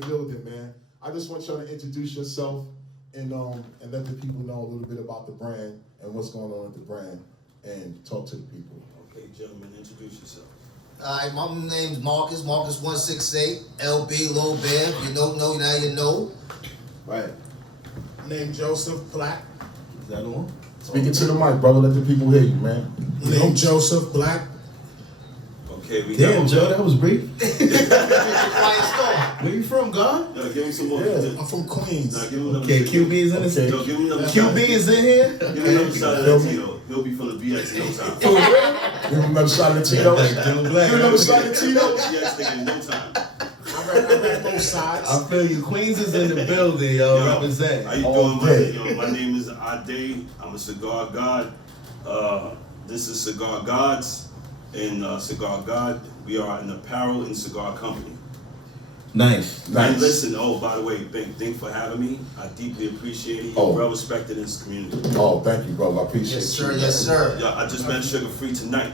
the building, man. I just want y'all to introduce yourself and let the people know a little bit about the brand and what's going on with the brand and talk to the people. Okay, gentlemen, introduce yourself. All right, my name's Marcus 168, LB, Lil Bear. You know, now you know. Right. Name Joseph Black. Is that on? Speaking to the mic, brother. Let the people hear you, man. Name Joseph Black. Okay, we Damn, got Joe, that was brief. Quiet storm. Where you from, God? No, give me some more. Yeah. I'm from Queens. Nah, give him another Okay, shot. QB is in this. Okay. No, give him another QB shot. is in here? Give him another shot of that Tito. He'll be from the BX in no time. Give him another shot of Tito's. Give him another shot of Tito's. BX nigga in no time. I read both sides. I feel you. Queens is in the building, yo. How Represent. you All doing, day. my name is Ade. I'm a cigar god. This is Cigar Gods. And Cigar God, we are an apparel and cigar company. Nice. And listen, oh, by the way, thank you for having me. I deeply appreciate it. You're well respected in this community. Oh, thank you, brother. I appreciate Yes, sir. you. Yes, sir. Yeah, I just met Sugar Free tonight.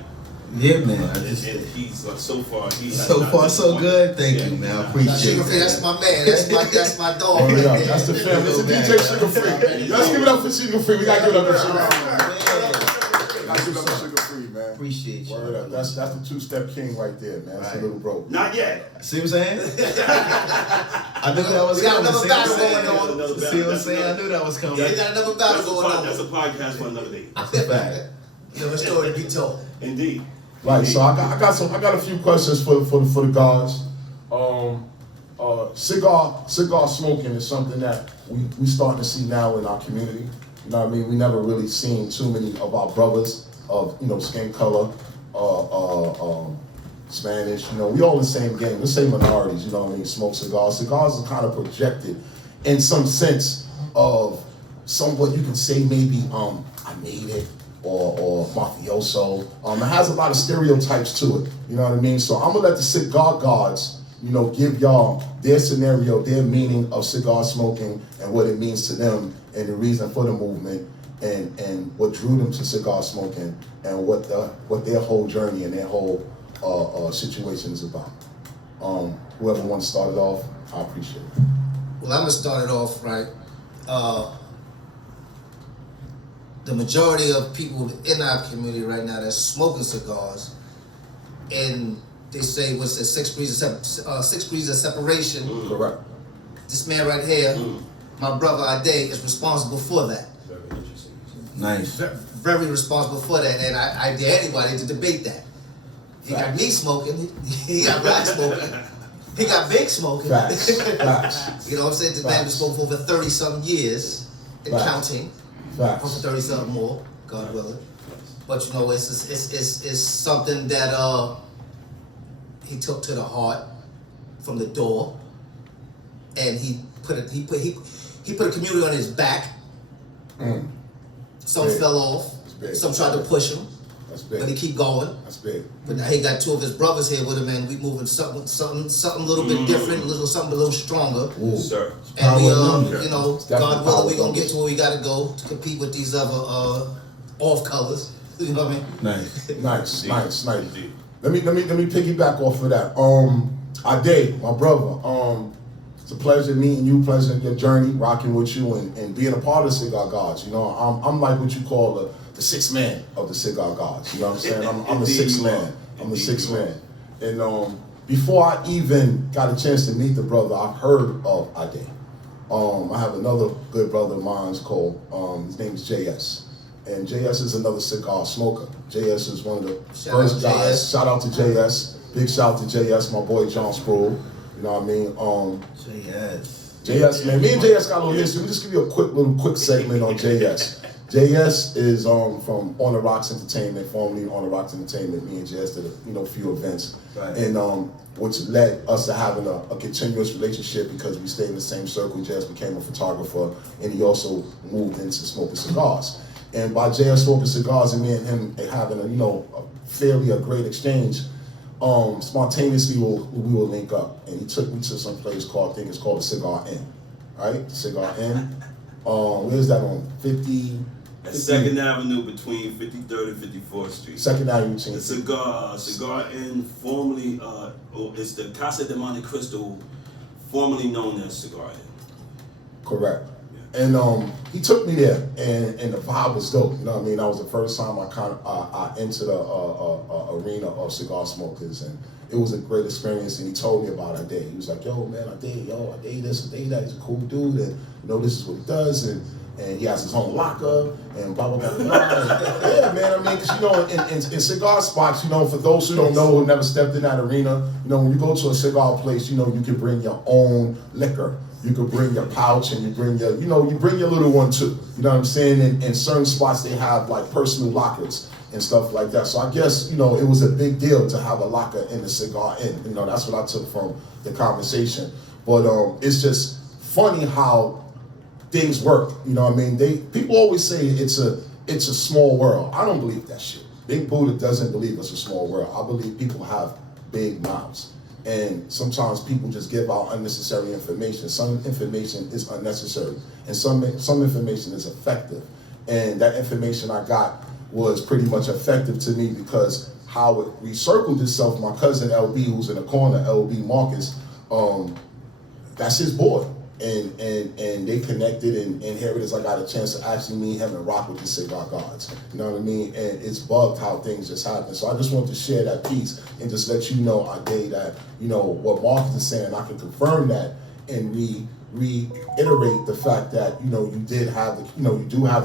Yeah, man. And he's so far, So far, so good. Thank you, man. I appreciate Sugar Free, it. that's my man. That's my dog. Oh, yeah, that's the family. It's a DJ Sugar Free. Let's give it up for Sugar Free. We gotta give it up for Sugar Free. We gotta give it up for Sugar Free, man. Appreciate you. Word up. That's the two-step king right there, man. That's a little bro. Not yet. See what I'm saying? I knew that was We got coming. another See what I'm battle saying? going on. See what I'm saying? I knew that was coming. We got another battle going on. That's a podcast for another day. That's a fact. Another story to be told. Indeed. Right, so I got a few questions for the guards. Cigar smoking is something that we starting to see now in our community. You know what I mean? We never really seen too many of our brothers of skin color, Spanish. We all the same game. The same minorities. You know what I mean? Smoke cigars. Cigars are kind of projected in some sense of somewhat you can say maybe I made it. Or mafioso. It has a lot of stereotypes to it. You know what I mean? So I'm gonna let the cigar gods, give y'all their scenario, their meaning of cigar smoking and what it means to them and the reason for the movement and what drew them to cigar smoking and what their whole journey and their whole situation is about. Whoever wants to start it off, I appreciate it. Well, I'm gonna start it off right. The majority of people in our community right now that's smoking cigars, and they say what's the 6 degrees of separation. Correct. This man right here, my brother Ade, is responsible for that. Very interesting. Nice. Very responsible for that, and I dare anybody to debate that. He got me smoking, he got Black smoking, he got Big smoking. Facts. Facts. You know what I'm saying? This man was smoking for over 30-something years and Facts. counting. Facts. For 30-something more, God willing. But it's something that he took to the heart from the door, and he put a community on his back. Some Big. fell off, Big. some tried to push him, That's big. but he keep going. That's big. But now he got 2 of his brothers here with him, and we moving something a little bit different, something a little stronger. Ooh. Sir. And we, It's definitely God willing, we power gonna get to where we gotta go to compete with these other off colors. You know what I mean? Nice. Nice. Indeed. Let me piggyback off of that. Ade, my brother. It's a pleasure meeting you, pleasure in your journey, rocking with you, and being a part of the Cigar Gods. I'm like what you call the sixth man of the Cigar Gods. You know what I'm saying? I'm the sixth man. I'm the sixth man. And before I even got a chance to meet the brother, I've heard of Ade. I have another good brother of mine called, his name is JS. And JS is another cigar smoker. JS is one of the first guys. Shout out to JS. Big shout out to JS, my boy John Sproul. You know what I mean? JS, man. Me and JS got a little history. We'll just give you a quick segment on JS. JS is from On the Rocks Entertainment, formerly On the Rocks Entertainment. Me and JS did a few events. Right. And which led us to having a continuous relationship because we stayed in the same circle. JS became a photographer, and he also moved into smoking cigars. And by JS smoking cigars and me and him having a great exchange, spontaneously we will link up. And he took me to some place called the Cigar Inn, right? The Cigar Inn. Where's that on? 50? At 2nd Avenue between 53rd and 54th Street. 2nd Avenue between. The Cigar Inn, formerly, it's the Casa de Monte Cristo, formerly known as Cigar. Correct. And he took me there, and the vibe was dope. You know what I mean? That was the first time I entered a arena of cigar smokers, and it was a great experience. And he told me about Ade. He was like, "Yo, man, Ade this, Ade that. He's a cool dude, and you know this is what he does, and he has his own locker, and blah blah blah blah." Yeah, man. I mean, because you know, in cigar spots, you know, for those who don't know, who never stepped in that arena, you know, when you go to a cigar place, you know, you can bring your own liquor. You could bring your pouch, and you bring your little one too. You know what I'm saying? In certain spots, they have like personal lockers and stuff like that. So I guess, you know, it was a big deal to have a locker in the cigar inn. You know, that's what I took from the conversation. But it's just funny how things work. You know what I mean? People always say it's a small world. I don't believe that shit. Big Buddha doesn't believe it's a small world. I believe people have big mouths. And sometimes people just give out unnecessary information. Some information is unnecessary, and some information is effective. And that information I got was pretty much effective to me because how it recircled itself. My cousin LB, who's in the corner, LB Marcus, that's his boy. And they connected, and here it is. I got a chance to actually meet him and rock with the Cigar Gods. You know what I mean? And it's bugged how things just happen. So I just want to share that piece and just let you know, Ade, that, you know, what Marcus is saying, I can confirm that and reiterate the fact that, you know, you do have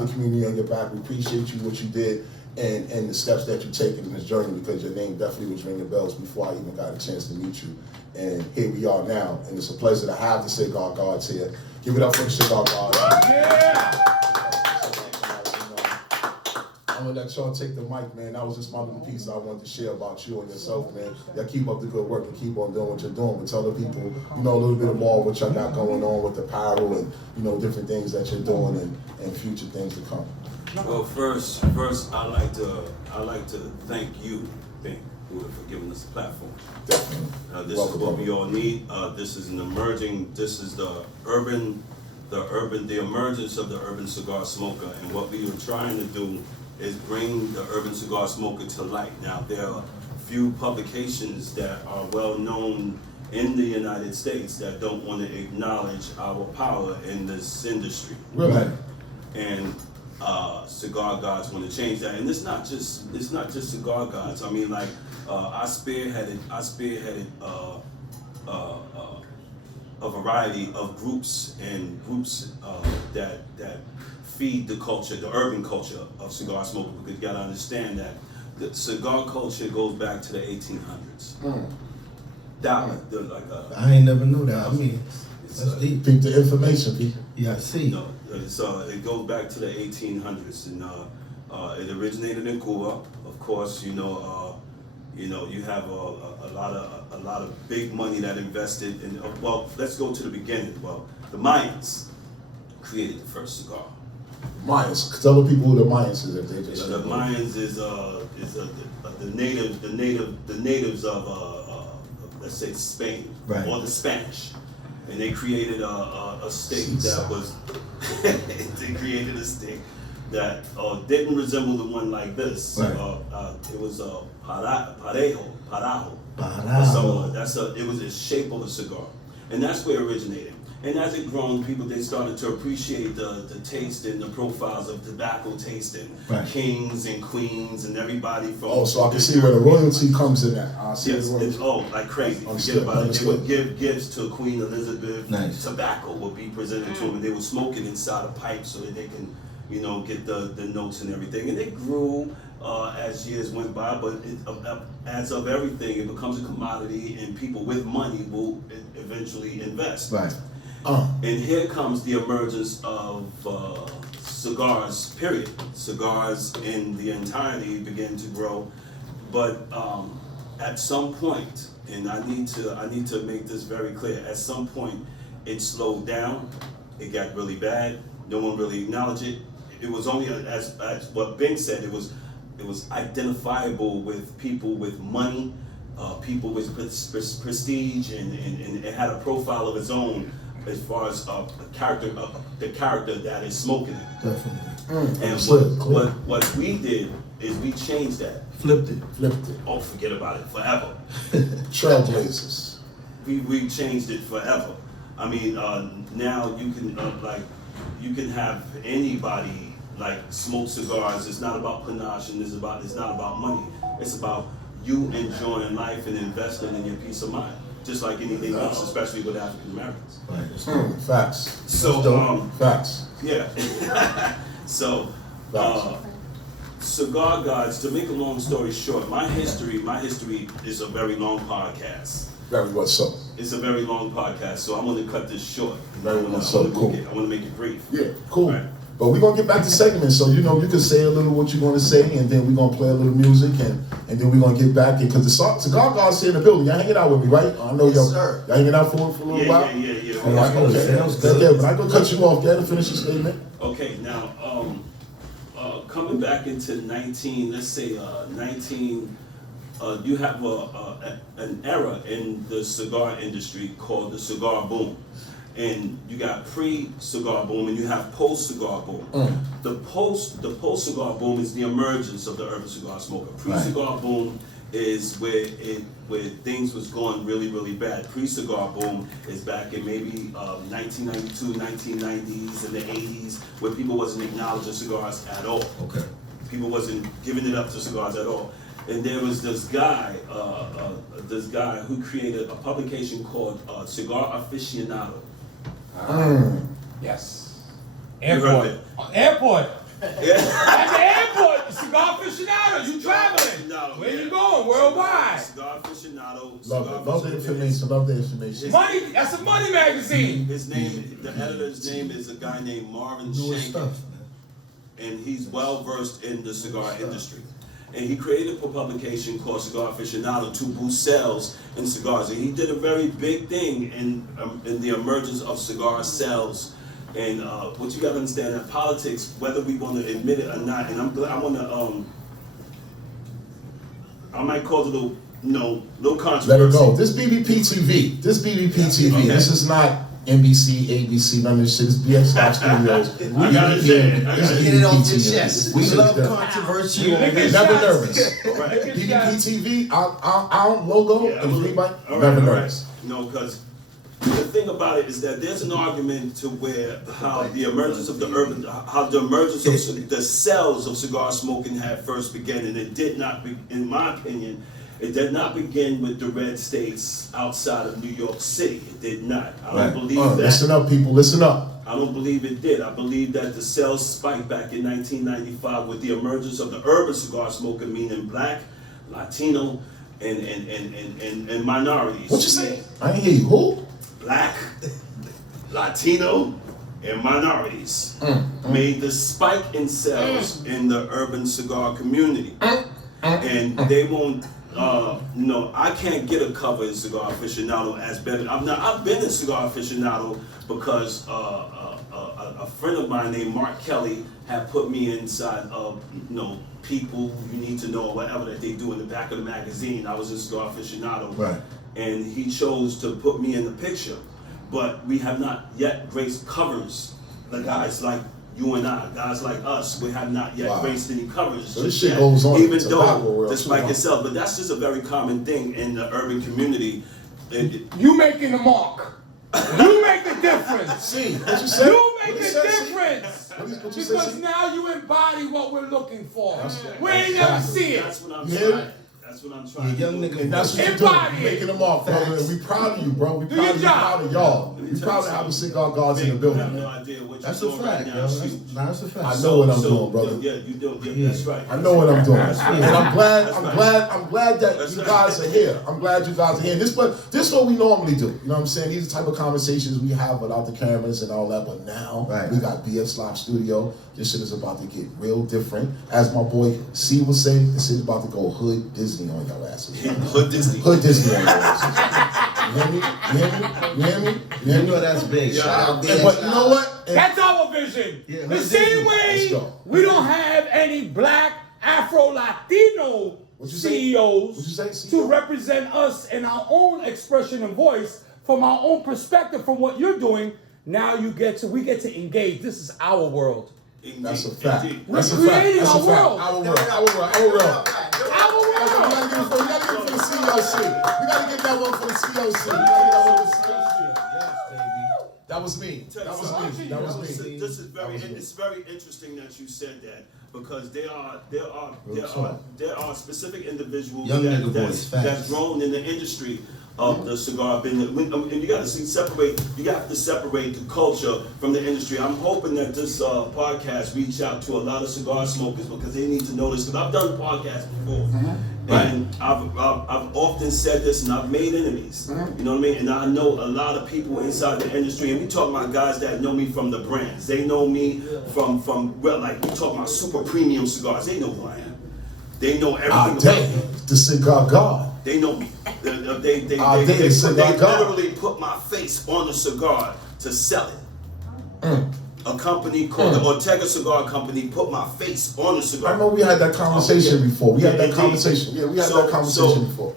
the community on your back. We appreciate you, what you did, and the steps that you taken in this journey, because your name definitely was ringing bells before I even got a chance to meet you. And here we are now, and it's a pleasure to have the Cigar Gods here. Give it up for the Cigar Gods. Yeah! I'm gonna let y'all take the mic, man. That was just my little piece I wanted to share about you and yourself, man. Y'all keep up the good work and keep on doing what you're doing. But tell the people, you know, a little bit more what y'all got going on with the apparel and, you know, different things that you're doing and future things to come. Well, first, I like to thank you, Bing, for giving us a platform. Definitely. This Welcome, is what we brother. all need. This is the emergence of the urban cigar smoker, and what we are trying to do is bring the urban cigar smoker to light. Now, there are few publications that are well known in the United States that don't want to acknowledge our power in this industry. Really? And Cigar Gods want to change that, and it's not just Cigar Gods. I mean, like I spearheaded a variety of groups that feed the culture, the urban culture of cigar smoking. Because you gotta understand that the cigar culture goes back to the 1800s. I ain't never knew that. I mean, that's deep. Peep the information, people. Yeah, I see. No, it goes back to the 1800s, and it originated in Cuba. Of course, you have a lot of big money that invested in. Well, let's go to the beginning. Well, the Mayans created the first cigar. Mayans. Tell the people who the Mayans is if they just. The Mayans is the natives of let's say Spain, right, or the Spanish. And they created a stick that was, they created a stick that didn't resemble the one like this. Right. It was a parajo. It was the shape of a cigar. And that's where it originated. And as it grown, they started to appreciate the taste and the profiles of tobacco tasting, right, kings and queens and everybody from. Oh, so I can see where the royalty comes in at. Yes, it's like crazy. Forget about it. They would give gifts to Queen Elizabeth. Nice. Tobacco would be presented to them, and they would smoke it inside a pipe so that they can, get the notes and everything. And it grew as years went by, but as of everything, it becomes a commodity, and people with money will eventually invest. Right. And here comes the emergence of cigars, period. Cigars in the entirety began to grow, but at some point, and I need to make this very clear, at some point it slowed down, it got really bad, no one really acknowledged it. It was only, as what Bing said, it was identifiable with people with money, people with prestige, and it had a profile of its own, as far as the character that is smoking it. Definitely. And what we did is we changed that. Flipped it. Oh, forget about it forever. Trailblazers. We changed it forever. I mean, now you can you can have anybody like smoke cigars. It's not about panache, and it's not about money. It's about you enjoying life and investing in your peace of mind, just like anything else, especially with African Americans. Right. Facts. So, Facts. yeah. So, Cigar Gods. To make a long story short, my history is a very long podcast. Very much so. It's a very long podcast, so I'm going to cut this short. Very much so. Cool. I want to make it brief. Yeah, cool. Right. But we're gonna get back to segments, so you can say a little what you're gonna say, and then we're gonna play a little music, and then we're gonna get back in, because the Cigar God's here in the building. Y'all hanging out with me, right? I know Yes, sir. y'all hanging out for a little while. Yeah. All right, okay. Yeah, but I'm gonna cut you off. Get to finish your statement. Okay, now, coming back into 19, you have an era in the cigar industry called the cigar boom. And you got pre-cigar boom and you have post-cigar boom. The post-cigar boom is the emergence of the urban cigar smoker. Pre-cigar boom is where things was going really, really bad. Pre-cigar boom is back in maybe 1992, 1990s, and the 80s, where people wasn't acknowledging cigars at all. Okay. People wasn't giving it up to cigars at all. And there was this guy who created a publication called Cigar Aficionado. Yes. You heard Airport. it. Airport. Yeah. At the airport, Cigar Aficionado. You traveling? Where you going? Worldwide. Cigar Aficionado. Love the information. Love the information. Money. That's a money magazine. His name, the editor's name is a guy named Marvin Doing Schenker, stuff. and he's well versed in the cigar industry. And he created a publication called Cigar Aficionado to boost sales in cigars. And he did a very big thing in the emergence of cigar sales. And what you got to understand that politics, whether we want to admit it or not, and I might cause a little controversy. Let it go. This BBPTV. Okay. This is not NBC, ABC, none of this shit. It's BX Live Studios. I got it there. Get it off your chest. We love controversy. Look at Never shots. nervous. Right. BBPTV, our logo, Yeah, and everybody, all never right. nervous. No, because the thing about it is that there's an argument to where how the emergence of the cells of cigar smoking had first begun, and it did not, in my opinion, it did not begin with the red states outside of New York City. It did not. I don't believe that. Listen up, people. Listen up. I don't believe it did. I believe that the sales spiked back in 1995 with the emergence of the urban cigar smoker, meaning black, Latino, and minorities. What you say? I ain't hear you. Who? Black, Latino, and minorities made the spike in sales in the urban cigar community. And they won't, I can't get a cover in Cigar Aficionado as better. I've been in Cigar Aficionado because a friend of mine named Mark Kelly had put me inside of, people you need to know, or whatever that they do in the back of the magazine. I was in Cigar Aficionado. Right. And he chose to put me in the picture. But we have not yet graced covers. The guys like you and I, guys like us, we have not yet graced any covers. So this shit goes on Even in the tobacco though world the spike too, itself, but that's just a very common thing in the urban community. You making the mark. You make the difference. See, what you say? You make What the you say? difference. What you say? Because now you embody what we're looking for. That's- We ain't never see it. That's what I'm Yeah. trying. That's what I'm trying. Young to do. nigga. And that's what you're doing. Embody You're it. making them off, brother. And we proud of you, bro. We Do proud your of you. job. Proud of y'all. Let me We tell proud you to have the something. cigar gods in the Big, building. I have no idea what That's you're a doing right fact, now. yo. Shoot. That's a fact. I know what I'm doing, brother. Yeah, you do. Yeah, that's right. I know what I'm doing, That's right. and I'm glad. I'm right. glad. I'm glad that That's you right. guys are here. I'm glad you guys are here. This is what we normally do. You know what I'm saying? These are the type of conversations we have without the cameras and all that. But now Right. we got BX Live Studio. This shit is about to get real different. As my boy C would say, this shit is about to go hood Disney on your asses. Hood Disney. Hood Disney on your asses. You hear me? You hear me? You hear me? You hear You me? know that's big. Yeah. Shout out And, but you know what? And- That's our vision. Yeah, the let's same do way Let's go. we don't have any black Afro-Latino What you say? CEOs What you say, to CEO? represent us in our own expression and voice from our own perspective from what you're doing. Now we get to engage. This is our world. That's a fact. Indeed. That's a We're fact. creating That's a our fact. world. Our world. Our world. Our world. Our We world. gotta get it for the COC. We gotta get that one for the COC. We gotta get that one for the COC. Yes, baby. was me. Tell you That was something. me. That was me. This is very. That was me. It's very interesting that you said that because there are specific individuals Young nigga that's boys, facts. grown in the industry of the cigar business, and you got to separate. You have to separate the culture from the industry. I'm hoping that this podcast reach out to a lot of cigar smokers because they need to know this. Because I've done podcasts before, and I've often said this, and I've made enemies. You know what I mean? And I know a lot of people inside the industry, and we talk about guys that know me from the brands. They know me from well, like we talk about super premium cigars. They know who I am. They know everything about Damn, me. the cigar god. They know me. They cigar god. literally put my face on the cigar to sell it. A company called the Ortega Cigar Company put my face on the cigar. I know we had that conversation before. We had that Indeed. conversation. Yeah, we had that conversation before.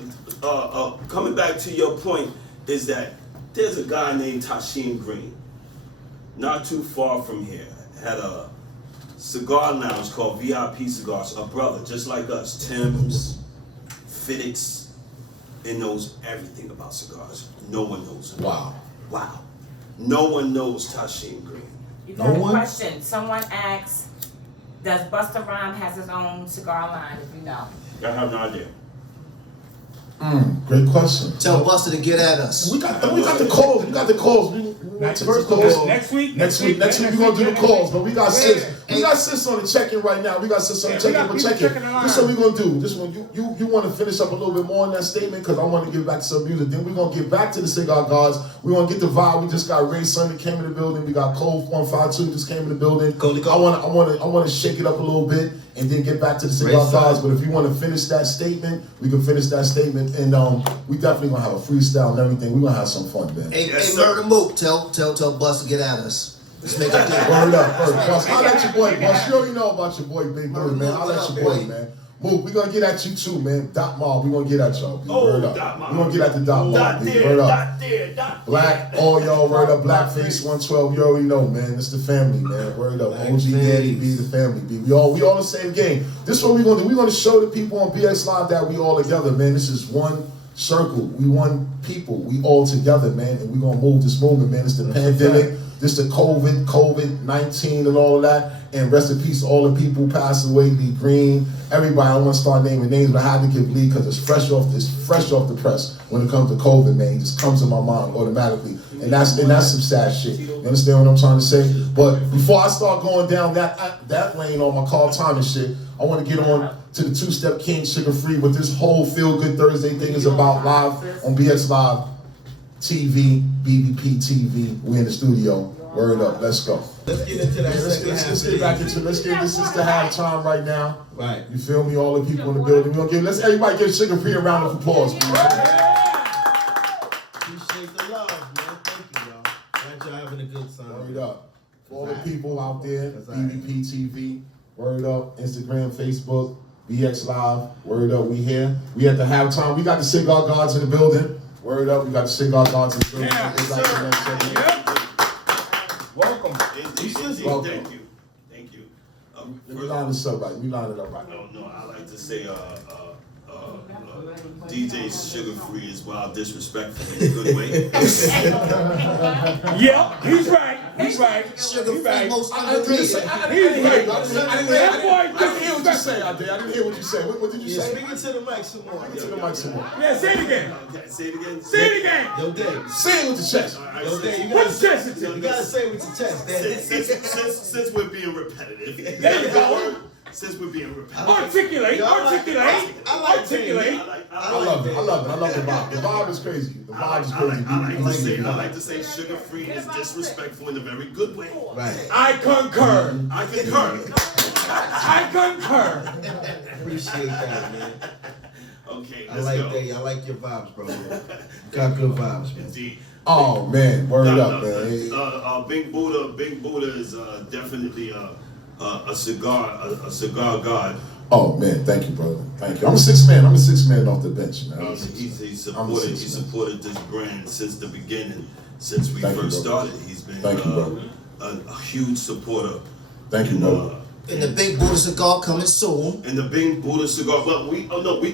Coming back to your point is that there's a guy named Tashim Green, not too far from here, had a cigar lounge called VIP Cigars. A brother just like us, Tim's, Fittix, and knows everything about cigars. No one knows him. Wow. Wow. No one knows Tashim Green. You No got a one? question. Someone asks, does Busta Rhymes has his own cigar line, if you know? I have no idea. Great question. Tell Buster to get at us. We got the calls. We got the calls. We Next, took the first calls. of all, next week. Next week we're gonna do the calls, but we got sis. We got sis on the check-in right now. We got sis on the Yeah, we check-in, got but people check-in. checking the line. This is what we're gonna do. This one, you want to finish up a little bit more on that statement because I want to get back to some music. Then we're gonna get back to the cigar guards. We're gonna get the vibe. We just got Ray Sunday came in the building. We got Cole 152 just came in the building. I want to shake it up a little bit and then get back to the cigar guards. But if you want to finish that statement, we can finish that statement, and we definitely gonna have a freestyle and everything. We're gonna have some fun, man. Hey, Yes, hey, sir. Murder Mook, tell Buster to get at us. Let's make a deal. Word up, Boss. I'll let your boy, boss. You already know about your boy, Big Bird, man. I'll let your boy, man. Mook, we gonna get at you too, man. Dot Mob, we gonna get at y'all. Word up. Dot Mob. We gonna get at the Dot Mob. Dot B. there, Word up. dot there, dot Black, all y'all, word up. Blackface 112, you already know, man. It's the family, man. Word up. OG Daddy B, the family B. We all the same game. This is what we gonna do. We gonna show the people on BX Live that we all together, man. This is one circle. We one people. We all together, man. And we gonna move this movement, man. It's the pandemic. This the COVID-19 and all of that. And rest in peace to all the people who passed away, Lee Green, everybody. I don't want to start naming names, but I had to give Lee because it's fresh off the press when it comes to COVID, man. It just comes to my mind automatically. And that's some sad shit. You understand what I'm trying to say? But before I start going down that lane on my call time and shit, I want to get on to the two-step king, Sugar Free, what this whole Feel Good Thursday thing is about live on BX Live TV, BBPTV. We in the studio. Word up, let's go. Let's get into that Let's get back into this is the halftime right now. Right. You feel me? All the people in the building. Let's everybody give Sugar Free a round of applause. Appreciate the love, man. Thank you, y'all. Glad y'all having a good time. Word up. For all the people out there, That's right. BBPTV, word up, Instagram, Facebook, BX Live, word up, we here. We at the halftime. We got the cigar guards in the building. Word up, we got the cigar guards in the building. Yeah, It's like the next second. Yep. Welcome. Indeed, Welcome. Thank you. We line this up right. We line it up right. No, I like to say DJ Sugar Free is wild disrespectful in a good way. Yeah, he's right. He's right. Sugar He's free, right. most I didn't underrated. He's right. hear That boy what you disrespectful. say out there. I didn't hear what you said. What did you Yeah, say? speak it to the mic some more. To the mic some more. Yeah, say it again. Okay, say it again. Say it again. Yo, Dave. Say it with the chest. All right, Yo, Dave, you Put gotta the chest into you gotta say it with your chest, Dave. since we're being repetitive. There you go. Since we're being repetitive. Articulate. I like Articulate. Dave. I love it. I love the vibe. The vibe is crazy. The vibe is crazy. I like to say Sugar Free is disrespectful in a very good way. Right. I concur. I concur. I concur. Appreciate that, man. Okay, I let's like go. that. I like your vibes, bro. Got good vibes, man. Indeed. Oh man, word up, man. Big Buddha is definitely a cigar god. Oh man, thank you, brother. Thank you. I'm a six man off the bench, man. He supported this brand since the beginning, since we Thank you, first brother. started. He's been Thank you, brother. a huge supporter. Thank you, brother. And the Big Buddha cigar coming soon. And the Big Buddha cigar, but we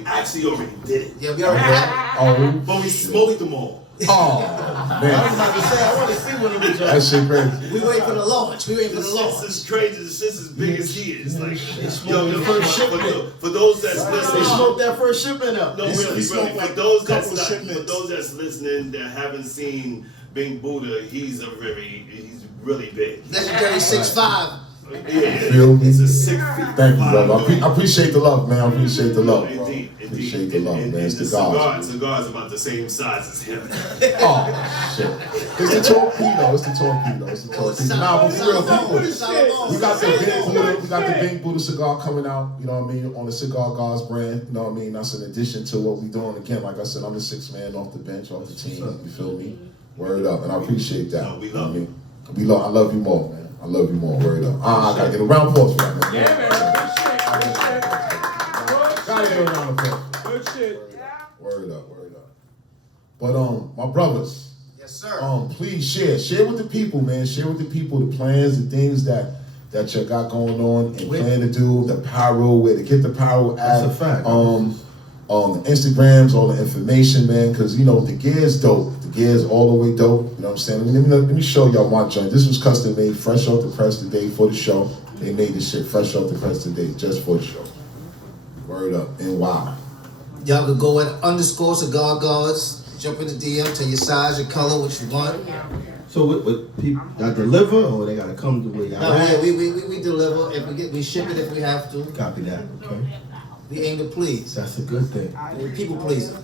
actually already did it. Yeah, we already got Oh, But we smoked them all. Oh, I was man. about to say, I want to see what it was. That shit crazy. We wait for the launch. We wait for The the shit's launch. as crazy. The shit's as big as he is. Like, smoked the first shipment. for those that's They listening. smoked that first shipment up. No, He really. smoked For like those a that's couple not, shipments. for those that's listening that haven't seen Big Buddha, he's really big. Legendary 6'5". Yeah, Feel me? it's a 6 feet. Thank you, brother. I appreciate the love, man. I appreciate the love, bro. Indeed, Appreciate the love, and man. It's the the gods. cigar's about the same size as him. Oh, shit. It's the torpedo. It's the torpedo. It's the Oh, it's torpedo. Nah, but for real, people. Salomon. We got the Big Buddha. We got the Big Buddha cigar coming out. You know what I mean? On the Cigar Gods brand. You know what I mean? That's in addition to what we doing. Again, like I said, I'm the sixth man off the bench, off the team. You feel me? Word up, and I appreciate that. No, we You know what love I mean? I love you more, man. I love you more. Word up. I gotta get a round of applause for that, man. Yeah, man. Gotta get a round of applause. Good shit. Word up, word up. But my brothers. Yes, sir. Please share with the people, man. Share with the people the plans, the things that you got going on and plan to do, the apparel, where to get the apparel at. That's a fact. On the Instagrams, all the information, man, because you know the gear's dope. The gear's all the way dope. You know what I'm saying? Let me show y'all my joint. This was custom made, fresh off the press today for the show. They made this shit fresh off the press today, just for the show. Word up, and wow. Y'all can go at _cigar guards. Jump in the DM, tell your size, your color, what you want. So what people got deliver or they gotta come to where y'all No, at? yeah, we deliver. If we ship it if we have to. Copy that. Okay. We aim to please. That's a good thing. We're people pleasing.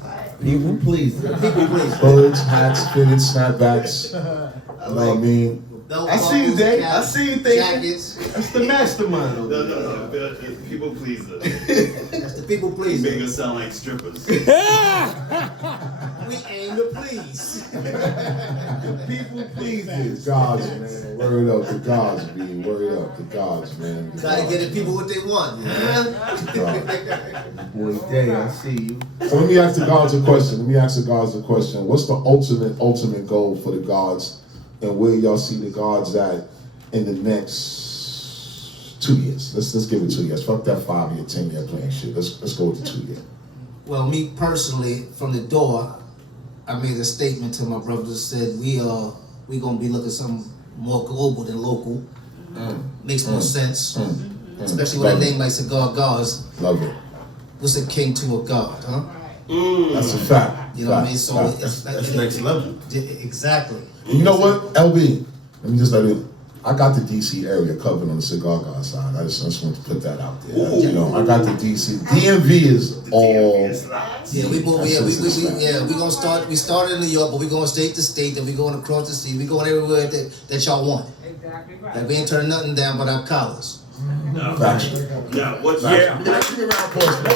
People please. People pleasing. Hoods, hats, fitted, snapbacks. You know what I mean? Belt I see you, buckles, Dave. caps, I see you thinking. Jackets. That's the mastermind over there. No, people pleaser. That's the people Make pleasing. us sound like strippers. We aim to please. People please. The gods, man. Word up, the gods, B. Word up, the gods, man. The Gotta gods. get the people what they want. Boy, Day, I see you. So let me ask the gods a question. What's the ultimate goal for the gods, and where y'all see the gods at in the next 2 years? Let's give it 2 years. Fuck that 5-year, 10-year plan shit. Let's go with the 2 year. Well, me personally, from the door, I made a statement to my brothers. Said we gonna be looking something more global than local. Makes more sense, especially with a name like Cigar Guards. Love it. What's a king to a god, huh? That's a fact. You know what I mean? So Fact. That's next level. Exactly. And you know what, LB? Let me just let you. I got the DC area covered on the Cigar God side. I just want to put that out there. Ooh. You know, I got the DC. DMV is all. Yeah, we move. Yeah, That's just we gonna start. We started in New York, but we going state to state, and we going across the sea. We going everywhere that y'all want. Exactly right. Like we ain't turning nothing down but our collars. Faction. Now, what's Yeah. Give me a round of applause for that.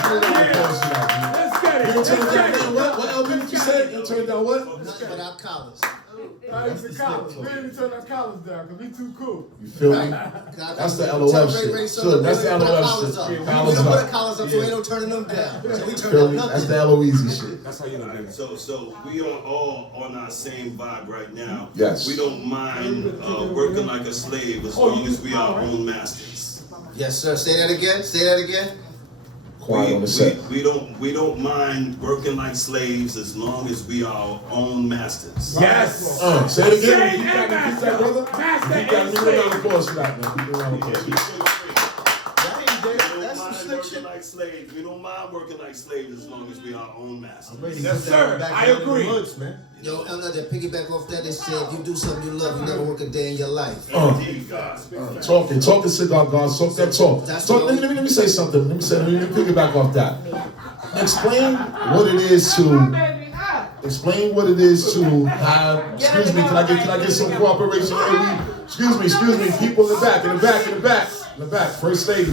Give me a round of applause for that. Let's get it. You Let's turned get down it. what LB did you say? You turned down what? Nothing but our collars. That's the college. We didn't turn our college down because we too cool. You feel me? That's the LOF shit. Sure, that's the LOF shit. We Collars don't put up. our collars up, so ain't no turning them down. So we turn Feel down me? That's nothing. the LOEZ shit. That's how you know, baby. So we are all on our same vibe right now. Yes. We don't mind working like a slave as long as we are our own masters. Yes, sir. Say that again. Say that again. Quiet on the set. We don't mind working like slaves as long as we are our own masters. Yes. Say it again. Slave Keep and that, master. brother. Master Keep that. and Give me a round of slave. applause for that, man. Give me a round of applause. We don't That's some mind slick working shit. like slaves. We don't mind working like slaves as long as we are our own masters. I'm ready to Yes, put that sir. back I down in agree. the hoods, man. Yo, Elder, to piggyback off that, they said if you do something you love, you never work a day in your life. Indeed, God. Talking Cigar God, talk that talk. That's Talk. what- Let me say something. Let me piggyback off that. Explain what it is to. Explain what it is to have. Excuse me. Can I get some cooperation? Excuse me. People in the back. First lady.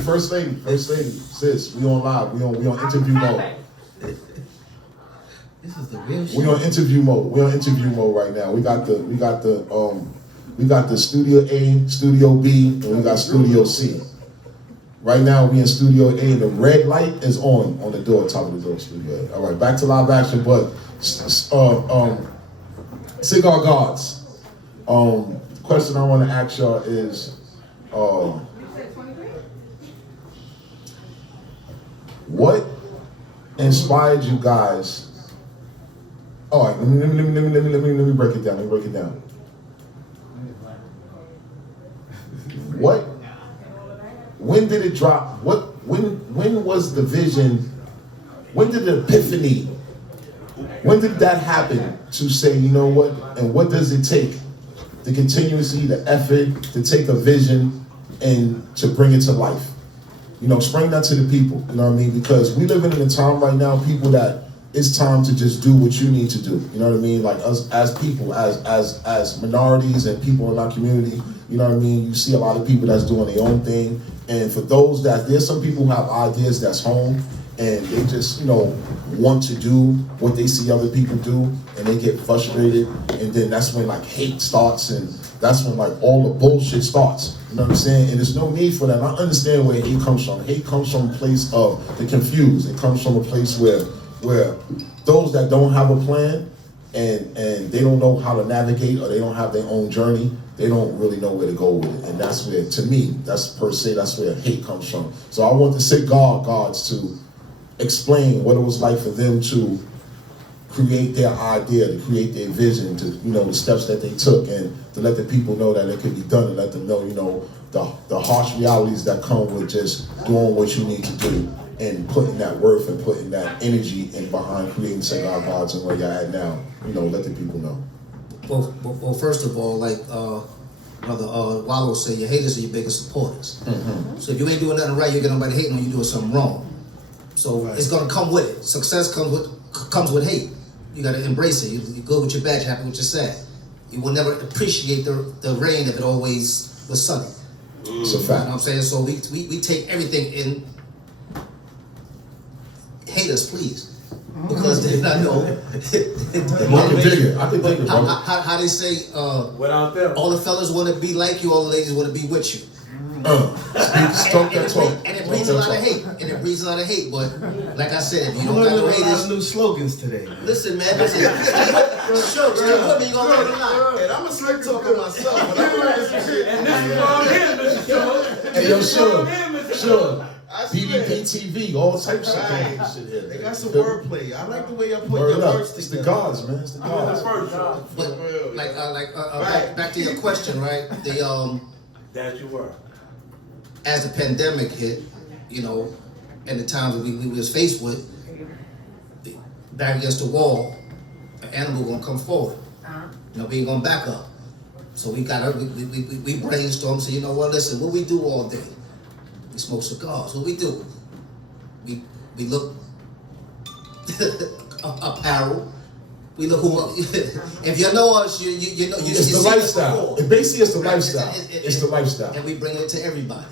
Sis, we on live. We on interview mode. This is the real shit. We on interview mode right now. We got the Studio A, Studio B, and we got Studio C. Right now we in Studio A, and the red light is on the door, top of the door, Studio A. All right, back to live action, but Cigar Gods. Question I want to ask y'all is, what inspired you guys All right, let me break it down. What? When did it drop? When was the vision? When did the epiphany? When did that happen to say, you know what? And what does it take? The continuously, the effort to take a vision and to bring it to life. You know, explain that to the people. You know what I mean? Because we living in a time right now, people, that it's time to just do what you need to do. You know what I mean? Like us as people, as minorities and people in our community. You know what I mean? You see a lot of people that's doing their own thing. And for those there's some people who have ideas that's home and they just, you know, want to do what they see other people do and they get frustrated. And then that's when like hate starts and that's when like all the bullshit starts. You know what I'm saying? And there's no need for that. And I understand where hate comes from. Hate comes from a place of the confused. It comes from a place where those that don't have a plan and they don't know how to navigate or they don't have their own journey, they don't really know where to go with it. And that's where, to me, that's where hate comes from. So I want the Cigar gods to explain what it was like for them to create their idea, to create their vision, to, you know, the steps that they took, and to let the people know that it could be done, and let them know, you know, the harsh realities that come with just doing what you need to do and putting that worth and putting that energy in behind creating Cigar gods and where you're at now. You know, let the people know. Well, first of all, like Brother Wallow said, your haters are your biggest supporters. Mm-hmm. So if you ain't doing nothing right, you get nobody hating on you doing something wrong. So it's gonna come with it. Success comes with hate. You gotta embrace it. You good with your bad, you're happy with your sad. You will never appreciate the rain if it always was sunny. It's a fact. You know what I'm saying? So we take everything in. Hate us, please. Because they not know. I can dig it, brother. How they say, Without them. all the fellas want to be like you, all the ladies want to be with you. Stroke that talk. And it breeds a lot of hate. But like I said, if you don't got no a lot of haters, new slogans today. listen, man. Listen. Sure, stay with me. You gonna learn a lot. And I'm a slick talker myself, but I'm learning some shit. And this is why I'm here, Mr. Jones. Hey, yo, sure. Sure. BBPTV, all types of Right. shit here. They got some wordplay. I like the way y'all put Word your up. words It's the together. gods, man. It's the gods. But Right. back to your question, right? That you were. As the pandemic hit, you know, and the times that we was faced with, back against the wall, an animal gonna come forward. You know, we ain't gonna back up. So we brainstormed. So you know what? Listen, what we do all day? We smoke cigars. What we do? We look apparel. We look who. If you know us, you know you. It's you the seen us lifestyle. before. Basically, it's the Right. lifestyle. It's the lifestyle. And we bring it to everybody.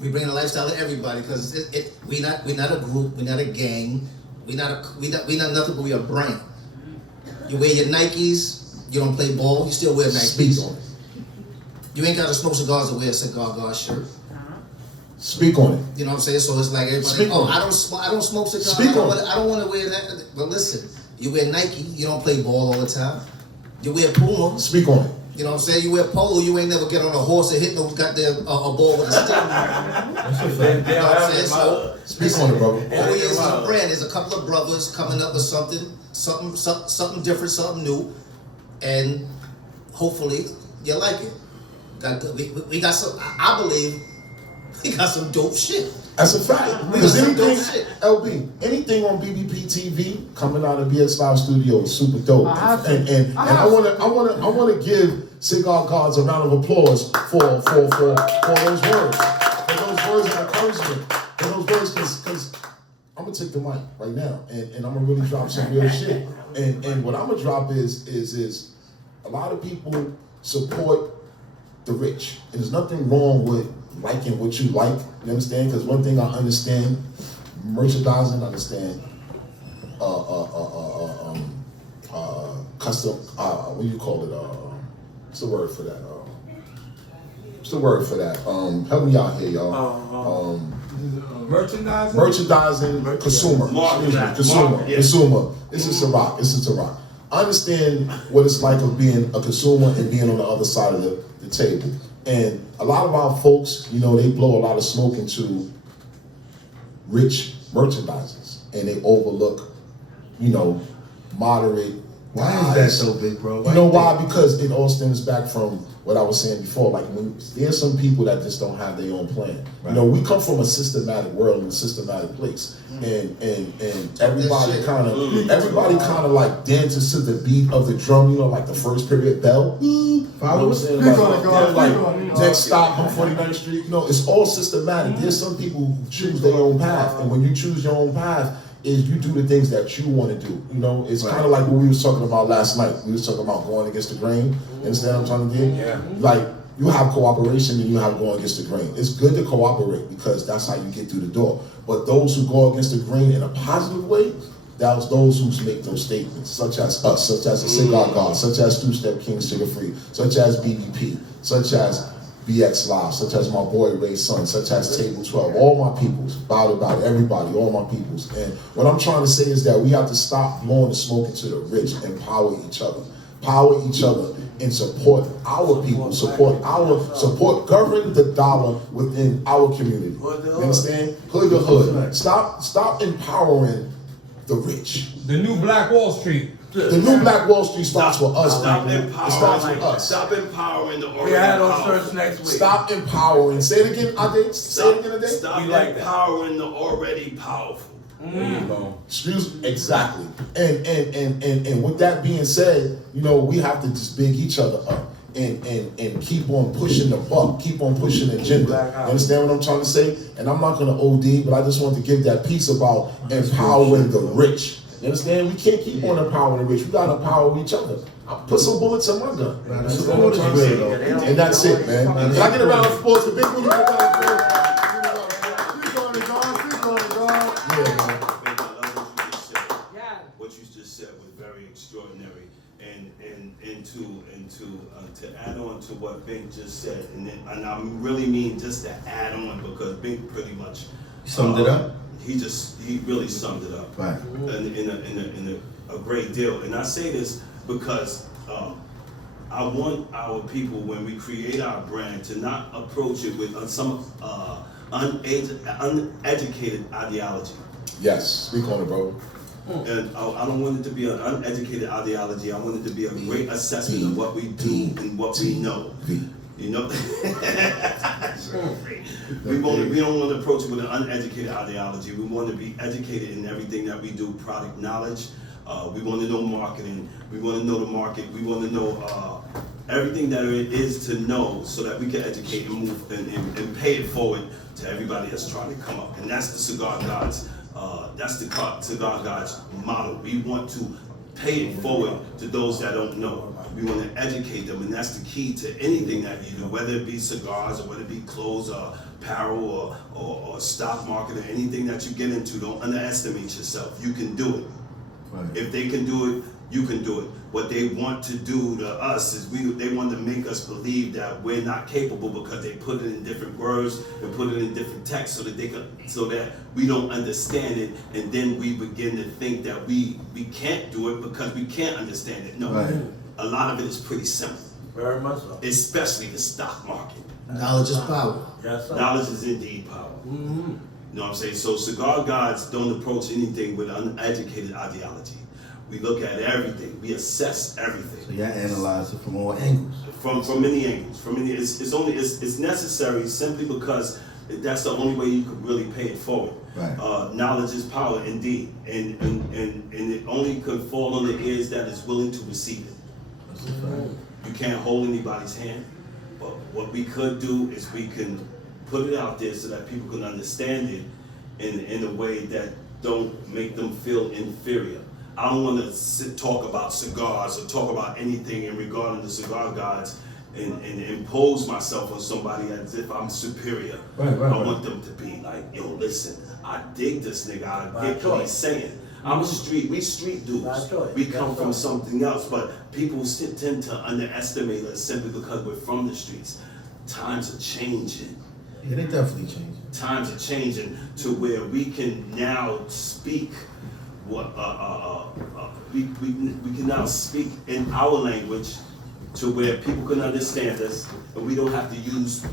We bring the lifestyle to everybody because we not a group, we not a gang, we not nothing, but we a brand. You wear your Nikes, you don't play ball, you still wear Nikes. Speak on it. You ain't got to smoke cigars to wear a Cigar God shirt. Speak on it. You know what I'm saying? So it's like everybody, Speak on it. I don't smoke cigars. Speak on it. I don't want to wear that. But listen, you wear Nike, you don't play ball all the time. You wear Puma. Speak on it. You know what I'm saying? You wear polo, you ain't never get on a horse and hit no goddamn a ball with a stick. You know what I'm saying? So Speak on it, brother. all we is a brand. There's a couple of brothers coming up with something different, something new, and hopefully you like it. We got some. I believe we got some dope shit. That's a fact. We Because got some dope anything, shit. LB, anything on BBPTV coming out of BS Live Studio is super dope. And I wanna give Cigar Gods a round of applause for those words. For those words of encouragement. For those words, because I'm gonna take the mic right now and I'm gonna really drop some real shit. And what I'm gonna drop is a lot of people support the rich. And there's nothing wrong with liking what you like, you understand? Because one thing I understand, merchandising, I understand custom, what do you call it? What's the word for that? What's the word for that? Help me out here, y'all. Merchandising, consumer. Excuse me, consumer. This is a rock. I understand what it's like of being a consumer and being on the other side of the table. And a lot of our folks, you know, they blow a lot of smoke into rich merchandisers and they overlook, you know, moderate. Why is that so big, bro? You know why? Because it all stems back from what I was saying before. Like, there's some people that just don't have their own plan. Right. You know, we come from a systematic world and a systematic place, and everybody kind of like dances to the beat of the drum. You know, like the first period bell. You know what I'm saying? Like next stop on 49th Street. You know, it's all systematic. There's some people who choose their own path, and when you choose your own path, is you do the things that you want to do. You know, it's kind of like what we was talking about last night. We was talking about going against the grain. You understand what I'm trying to get? Yeah. Like, you have cooperation and you have going against the grain. It's good to cooperate because that's how you get through the door. But those who go against the grain in a positive way, that's those who make those statements, such as us, such as the Cigar God, such as Two Step King Sugar Free, such as BBP, such as BX Live, such as my boy Ray's son, such as Table 12, all my peoples, about everybody, all my peoples. And what I'm trying to say is that we have to stop blowing the smoke into the rich and power each other and support our people, support govern the dollar within our community. You understand? Hood to hood. Stop empowering the rich. The new Black Wall Street. The new Black Wall Street starts with us. Stop It starts with empowering. us. Stop empowering the already We had on powerful. shirts next week. Stop empowering. Say it again, Ade. Say it again today. Stop We like that. empowering the already powerful. There you go. Excuse exactly. And with that being said, you know, we have to just big each other up and keep on pushing the buck, keep on pushing the agenda. You understand what I'm trying to say? And I'm not gonna OD, but I just want to give that piece about empowering the rich. You understand? We can't keep on empowering the rich. We gotta empower each other. I'll put some bullets in my gun. The support is real, though. And that's it, man. Can I get a round of applause? The big one, you get a round of applause. Yeah, man. What you just said was very extraordinary, and to add on to what Bink just said, and I really mean just to add on because Bink pretty much Summed it up? He really summed it up, Right. in a great deal. And I say this because I want our people, when we create our brand, to not approach it with some uneducated ideology. Yes, speak on it, bro. And I don't want it to be an uneducated ideology. I want it to be a great assessment of what we do and what we know. You know, we don't want to approach it with an uneducated ideology. We want to be educated in everything that we do. Product knowledge. We want to know marketing. We want to know the market. We want to know everything that it is to know, so that we can educate and move and pay it forward to everybody that's trying to come up. And that's the Cigar Gods. That's the Cigar Gods model. We want to pay it forward to those that don't know. We want to educate them, and that's the key to anything that you do, whether it be cigars or whether it be clothes or apparel or stock market or anything that you get into. Don't underestimate yourself. You can do it. Right. If they can do it, you can do it. What they want to do to us is they want to make us believe that we're not capable because they put it in different words and put it in different texts so that we don't understand it, and then we begin to think that we can't do it because we can't understand it. No, Right. A lot of it is pretty simple, Very much so. especially the stock market. Knowledge is power. Yes, sir. Knowledge is indeed power. Mm-hmm. You know what I'm saying? So Cigar Gods don't approach anything with uneducated ideology. We look at everything. We assess So everything y'all analyze it from all angles. from many angles. It's necessary simply because that's the only way you could really pay it forward. Right. Knowledge is power, indeed, and it only could fall on the ears that is willing to receive it. That's a fact. You can't hold anybody's hand, but what we could do is we can put it out there so that people can understand it in a way that don't make them feel inferior. I don't want to talk about cigars or talk about anything in regard to the Cigar Gods and impose myself on somebody as if I'm superior. Right. I want them to be like, yo, listen, I dig this nigga, I get what he's saying. We street dudes. We come from something else, but people tend to underestimate us simply because we're from the streets. Times are changing. Yeah, they definitely changed. Times are changing to where we can now speak what we can now speak in our language to where people can understand us, and we don't have to use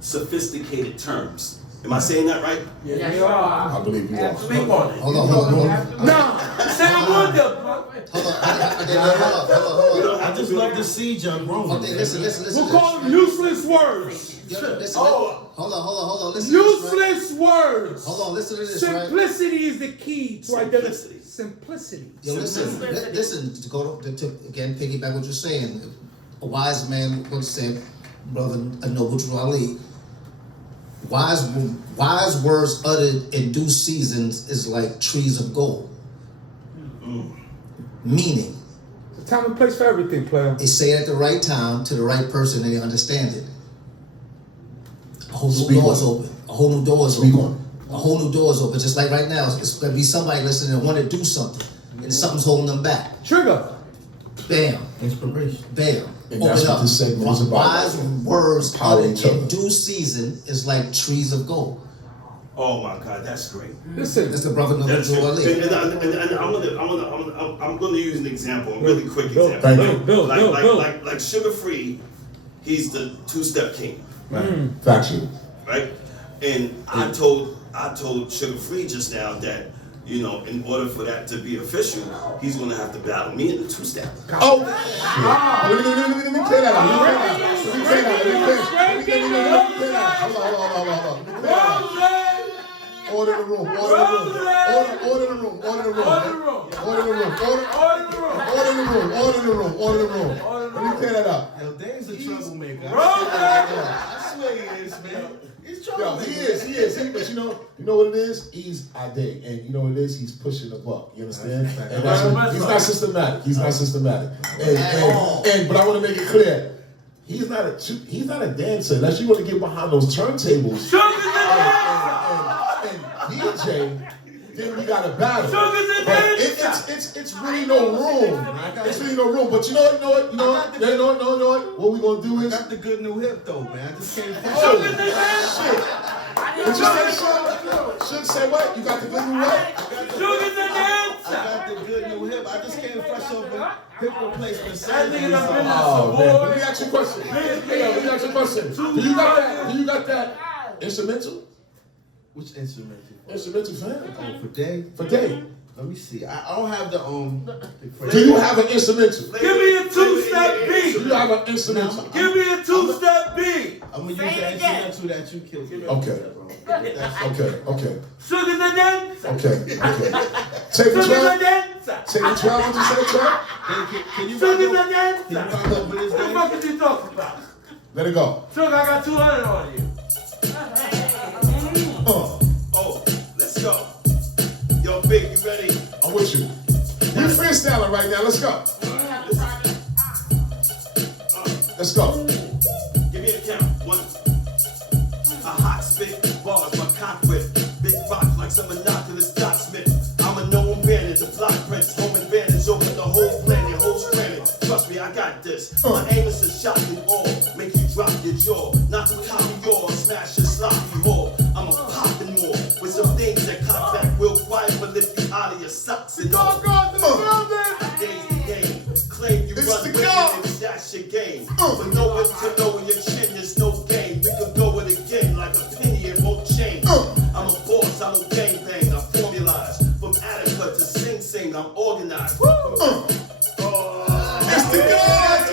sophisticated terms. Am I saying that right? Yes, you are. I believe you are. Speak on it. Hold on. Nah. Say the word though. Hold on. I just love to see John grown. Okay, listen. We'll call them useless words. Yeah, listen. Hold on. Listen. Useless words. Hold on, listen to this, right? Simplicity is the key to identity. Simplicity. Simplicity. Yo, listen. To go to again, piggyback what you're saying. A wise man once said, brother Noble Ali, wise words uttered in due seasons is like trees of gold. Meaning, There's a time and place for everything, player. they say it at the right time to the right person and they understand it. A whole new Speak door is on it. open. A whole new door is Speak open. on it. A whole new door is open. Just like right now, it's going to be somebody listening and want to do something, and something's holding them back. Trigger. Bam, Inspiration. bam. And that's what this segment is about. Wise words Power uttered each other. in due season is like trees of gold. Oh my God, that's great. Listen. That's the brother Noble That's it. Ali. And I'm gonna use an example, a really quick Bill, example. Thank you. Like Sugar Free, he's the two-step king, Factual. right? And I told Sugar Free just now that, you know, in order for that to be official, he's gonna have to battle me in the two-step. Oh, shit. Let me clear that out. Let me clear that out. Hold on. Order the room. Order the room. Let me clear that up. Yo, Dave's a troublemaker. I swear he is, man. He's Yo, troublemaker. he is. But you know what it is? He's Ade, and you know what it is? He's pushing the buck. You understand? And that's what, he's not systematic. But I want to make it clear. He's not a dancer unless you want to get behind those turntables. And DJ, then we got a battle. But it's really no room. It's really no room. But you know what? What we gonna do I is. got the good new hip though, man. I just came from Oh shit! Did you say so? Should say what? You got the good new what? I got the good new hip. I just came fresh over hip replacement surgery. Oh man! Let me ask you a question. Let me ask you a question. Do you got that instrumental? Which instrument? Instrumental fan? Oh, for Dave? For Dave. Let me see. I don't have the Do you have an instrumental? Give me a two-step Do beat. you have an instrumental? Give me a two-step beat. I'm gonna use the instrumental that you killed. Okay. Okay. Sugar the dancer. Okay. Take the Sugar the 12. dancer. Take the 12. What you say, 12? Can you Sugar rock the over- dancer. can you rock over this What the Dave? fuck is you talking about? Let it go. Sugar, I got 200 on you. Oh, let's go. Yo, Big, you ready? I'm with you. We're freestyling right now. Let's go. Let's go. Give me a count. 1. A hot spit, bars, my cock whip. Big rocks like some monoculous docksmith. I'm a known bandit, the block prince. Home advantage over the whole planet, whole planet. Trust me, I got this. My aim is to shock you all. Make you drop your jaw. Not to copy yours, smash your sloppy whore. I'm a poppin' more. With some things that contact will quiet, but lift you out of your socks and all. Days the game. Claim you It's run the with God. it if that's your game. But know what to know in your chin, there's no game. We can go it again like a penny, it won't change. I'm a boss, I don't gang bang, I formalize. From Attica to Sing Sing, I'm organized. It's the God. It's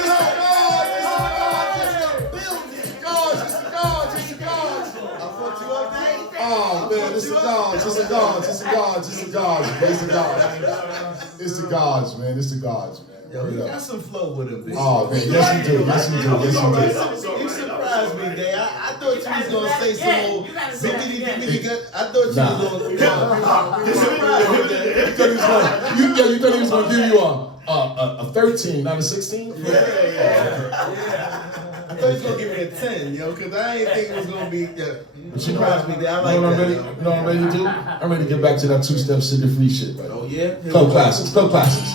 the God. I fucked you up, Dave. Oh man, it's the gods, it's the gods, it's the gods, it's the gods, it's the gods. It's the gods, man, it's the gods, man. Yo, he Hurry got up. some flow with him, man. Oh man, yes you do, yes you do, yes you do. You surprised me, Dave. I thought you was gonna say some old You gotta say that again. I thought you was gonna You thought he was gonna give you a 13, not a 16? I thought he was gonna give me a 10, yo, cause I ain't think it was gonna be. Yeah, you But you know surprised me, Dave. I like what I'm that. ready, yo. you know what I'm ready to do? I'm ready to get back to that two-step sugar free shit, right? Oh yeah. Club classics, club classics.